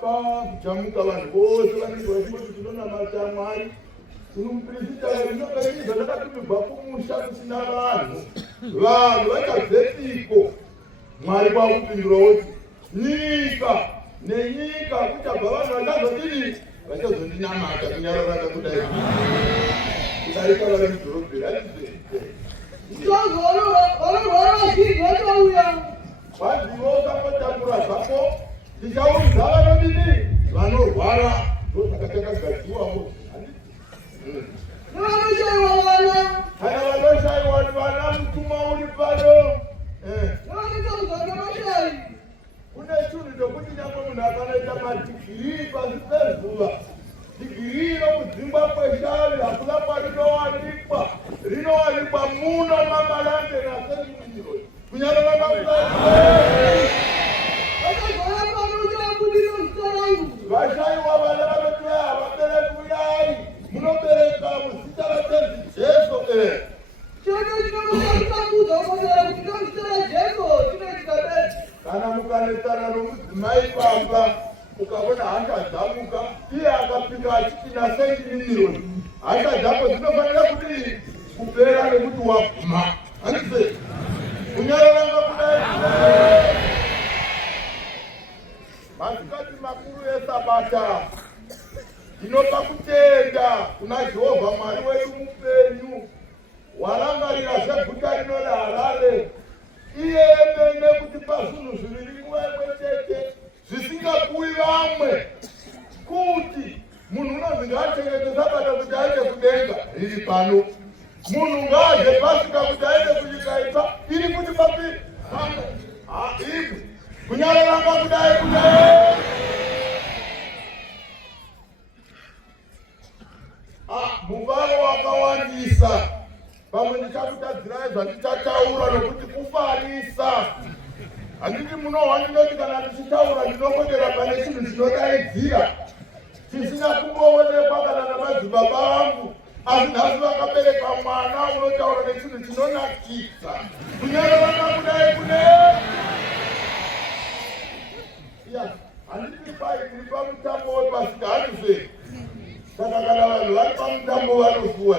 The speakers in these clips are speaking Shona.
Papa kujamuka vanhu vose vanenge vachingoti tinonamata Mwari. Muprista rinokaiza rakatumibva kumusha kusina vanhu vachabvetiko. Mwari kwakupindura kuti nyika nenyika kuchabva vanhu vachazodini vachazondinamata kunyararaka kudai kudarika vari mudhorobheni. Vazivo usangotakura zvako tichaudza vanodini vanorwara ndosaka takagadziwamo. Kana vanoshaiwa vana mutuma uri pano. Kune chinhu chokuti nyangwe munhu akanoita madhigirii pasi pezuva, dhigirii rokudzingwa kweshavi hakuna kwarinowanikwa, rinowanikwa muno mamalande nasenimiro kunyararaka vashaiwa vana vanoti havabereki uyai munobereka muzita raTenzi Jesu. Kana mukanetsana nomudzimai pamba ukaona hanga dzamuka iye akapinda achiti nasei miliyoni, hanga dzako dzinofanira kuti kupera nekuti waguma. Handise kunyararanga kudai. Masikati makuru eSabata ndinopa kutenda kuna Jehovha Mwari wedu mupenyu warangarira zveguta rino reHarare, iye emene kutipa zvinhu zviviri nguva imwe chete zvisingapuwi vamwe, kuti munhu unonzi ngaachengete Sabata kuti aende kudenga riri pano, munhu ngaadye Pasika kuti aende kunyika itsva iri kuti papi pano. Ivi kunyararanga kudai kudai. Muvaro wakawandisa, pamwe ndichakutadzirai zvandichataura nokuti kufarisa. Handiti munohwa ndinoti kana ndichitaura ndinongotera pane chinhu chinodaidzira chisina kumboonekwa kana namadzibaba vangu, asi nhasi vakabereka mwana unotaura nechinhu chinonakidza. Kunyararanga kudai kudai. Handiti pai tiri pamutambo wePasika handizve. Saka kana vanhu vari pamutambo vanofuwa.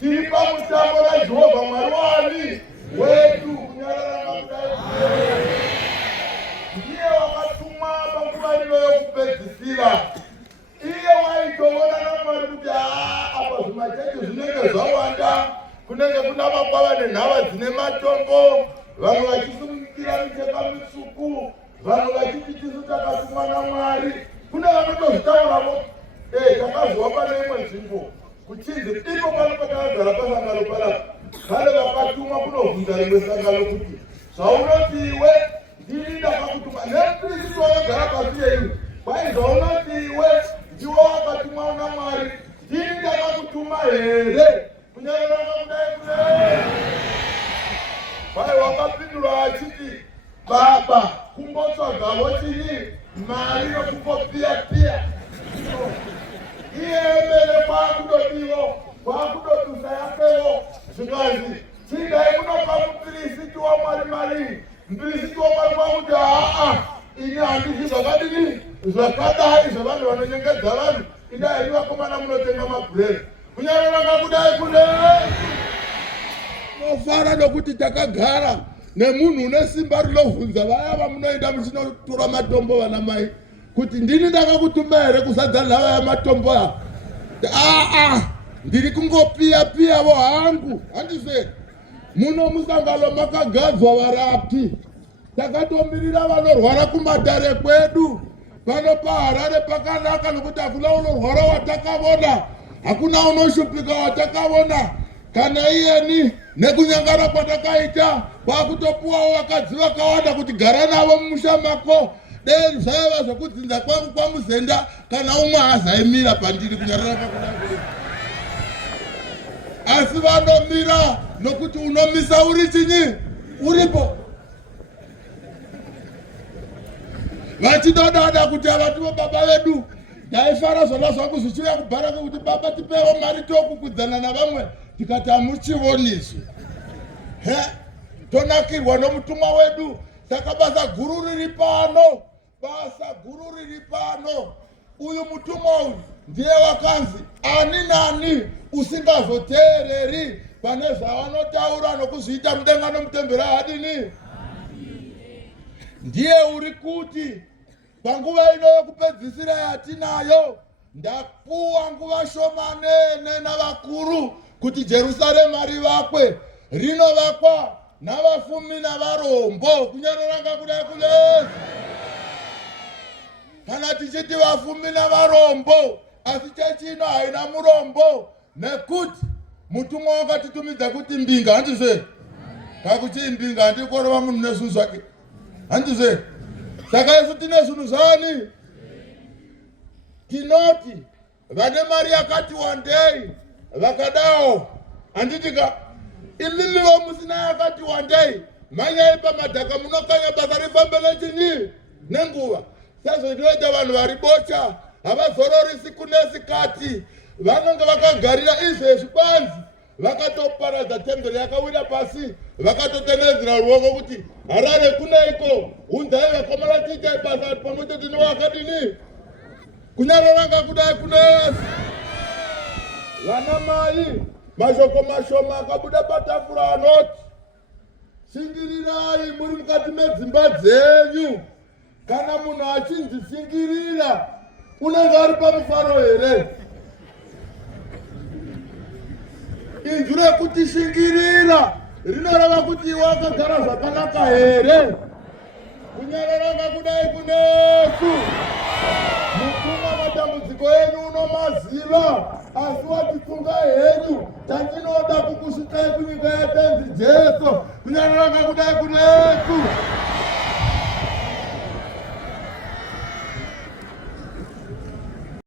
Tiri pamutambo naJehovha Mwari wani wedu. Kunyararanga kudai. Ndiye wakatumwa panguva ino yokupedzisira. Iye waitoona naMwari kuti apa zvimachechi zvinenge zvawanda, kunenge kuna makwava nenhava dzine matombo, vamwe vachisimukira micheka mitsvuku, vamwe vachiti tisu takatumwa naMwari. Kune vanotozvitauramo. Takazwa pane imwe nzvimbo kuchinzi ipo pano patakagara pasangano panapa kare vakatumwa kunovhunza rimwe sangano kuti zvaunoti iwe ndini ndakakutuma. Nepristi wakagara pasi yenyu kwai zvaunoti iwe ndiwe wakatumwa naMwari, ndini ndakakutuma here? Kunyararanga kudai kudai. Kwai wakapindura achiti Baba kumbotsvagawo chini mari yokungopiyapia. Iye emene kwakudodiwo kwakudodusa yakewo zvikanzi chidai kunopa muprista waMwari mari. Muprista waMwari kwakuti ini handisi zvakadini zvakadai zvavanhu vanonyengedza vanhu, idai ini vakomana munotenga mabhureri. Kunyararanga kudai kudai. Nofara nokuti takagara nemunhu une simba rinovhunza vaya vamunoenda muchinotora matombo vana mai kuti ndini ndakakutuma here kuzadza nhava yamatombo aya. Ndiri kungopiya-piyavo hangu. Handizve muno musangano makagadzwa varapi, takatomirira vanorwara kumatare kwedu. Pano paHarare pakanaka nokuti hakuna unorwara watakavona, hakuna unoshupika watakavona. Kana iyeni nekunyangara kwatakaita kwakutopuwawo vakadzi vakawanda kuti gara navo mumusha mako. Dei zvaiva zvokudzinza kwangu kwamuzenda kana umwe hazaimira pandiri. Kunyararanga kudai. Asi vanomira nokuti unomisa uri chinyi uripo. Vachidodada kuti havativo baba vedu ndaifara zvona zvangu zvichiuya kubharaka kuti baba tipewo mari tokukudzana navamwe, tikati hamuchioniswi. Tonakirwa nomutumwa wedu, saka basa guru riri pano basa guru riri pano. Uyu mutumwa uyu ndiye wakanzi ani nani usingazoteereri pane zvavanotaura nokuzviita mudenga nomutembera hadini. Ndiye uri kuti panguva ino yokupedzisira yatinayo ndapuwa nguva shomanene navakuru kuti Jerusalema rivakwe. Rinovakwa navafumi navarombo. Kunyanyoranga kudai kulezi. Kana tichiti vafumi navarombo, asi chechi ino haina murombo nekuti mutumwa wakatitumidza kuti mbinga. Handizve kakuti mbinga handikorova munhu nezvinhu zvake. Handizve saka isu tine zvinhu zvani tinoti vane mari yakati wandei vakadawo. Handitika imimiwo musina yakati wandei manyai pamadhaka munokanya basa rifambe nechinyi nenguva. Sezvo ndinoita vanhu vari bocha havazorori siku nesikati vanonge vakagarira izvezvi kwanzi vakatoparadza temberi yakawira pasi vakatotenedzera ruoko kuti Harare kuneiko unzai vakomana tiitai basa pamwechete newakadini kunyaroranga kudai kunesi. Vana mai mashoko mashoma akabuda patafura anoti shingirirai muri mukati medzimba dzenyu. Kana munhu achinzisingirira unenge ari pamufaro here? Inzwi rekuti shingirira rinoreva kuti iwe wakagara zvakanaka here? Kunyaroranga kudai kunesu. Mutumwa matambudziko enyu unomaziva, asi watitsunga henyu tandinoda kukusvikai kunyika yatenzi Jesu. Kunyaroranga kudai kunesu.